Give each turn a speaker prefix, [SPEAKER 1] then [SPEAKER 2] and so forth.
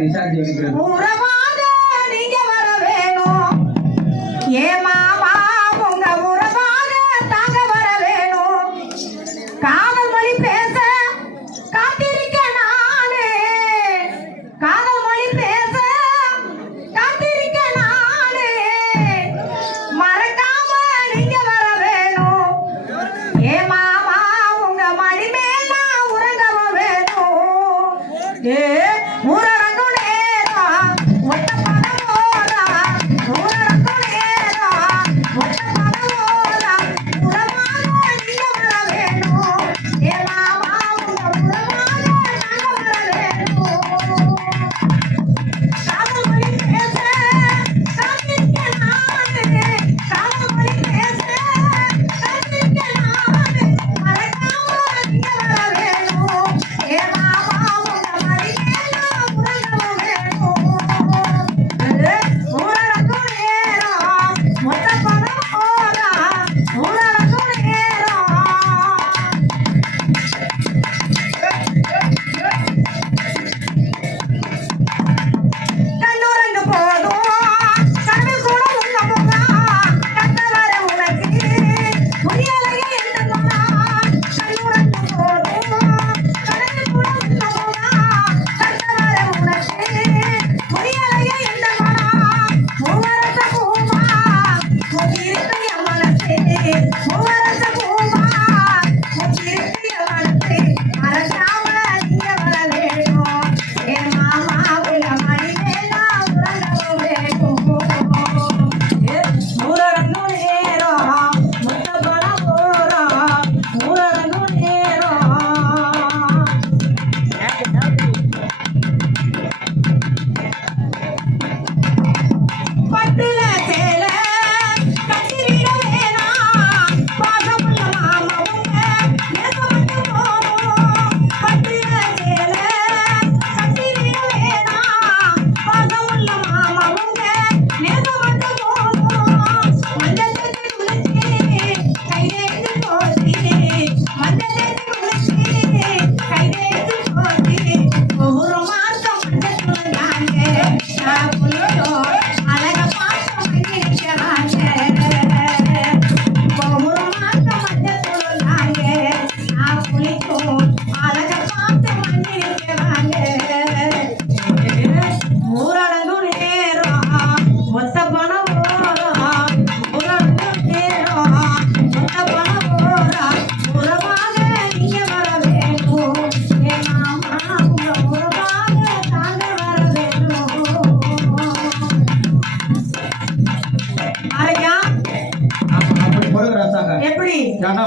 [SPEAKER 1] recharge
[SPEAKER 2] ఏమరవేను ఏమా உரரங்கு எப்படி
[SPEAKER 1] ஏன்னா